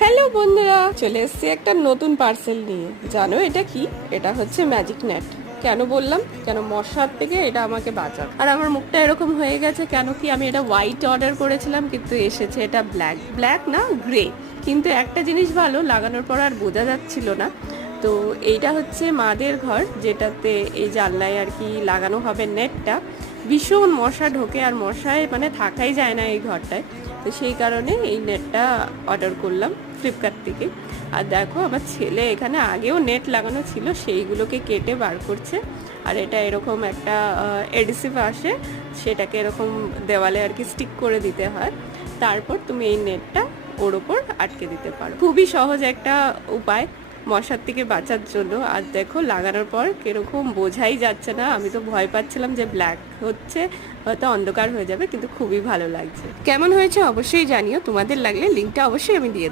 Hello বন্ধুরা, চলে এসেছি একটা নতুন পার্সেল নিয়ে। জানো এটা কি? এটা হচ্ছে ম্যাজিক নেট। কেন বললাম? কেন মশার থেকে এটা আমাকে বাঁচাবে। আর আমার মুখটা এরকম হয়ে গেছে কেন কি, আমি এটা হোয়াইট অর্ডার করেছিলাম কিন্তু এসেছে এটা ব্ল্যাক। ব্ল্যাক না, গ্রে। কিন্তু একটা জিনিস ভালো, লাগানোর পর আর বোঝা যাচ্ছিল না। তো এইটা হচ্ছে মাদের ঘর, যেটাতে এই জানলায় আর কি লাগানো হবে নেটটা। ভীষণ মশা ঢোকে আর মশায় মানে থাকাই যায় না এই ঘরটায়। তো সেই কারণে এই নেটটা অর্ডার করলাম ফ্লিপকার্ট থেকে। আর দেখো আমার ছেলে এখানে আগেও নেট লাগানো ছিল, সেইগুলোকে কেটে বার করছে। আর এটা এরকম একটা এডিসিভ আসে, সেটাকে এরকম দেওয়ালে আর কি স্টিক করে দিতে হয়। তারপর তুমি এই নেটটা ওর ওপর আটকে দিতে পারো। খুবই সহজ একটা উপায় মশার থেকে বাঁচার জন্য। আর দেখো লাগানোর পর কিরকম বোঝাই যাচ্ছে না। আমি তো ভয় পাচ্ছিলাম যে ব্ল্যাক হচ্ছে, হয়তো অন্ধকার হয়ে যাবে, কিন্তু খুবই ভালো লাগছে। কেমন হয়েছে অবশ্যই জানিও, তোমাদের লাগলে লিঙ্কটা অবশ্যই আমি দিয়ে দেবো।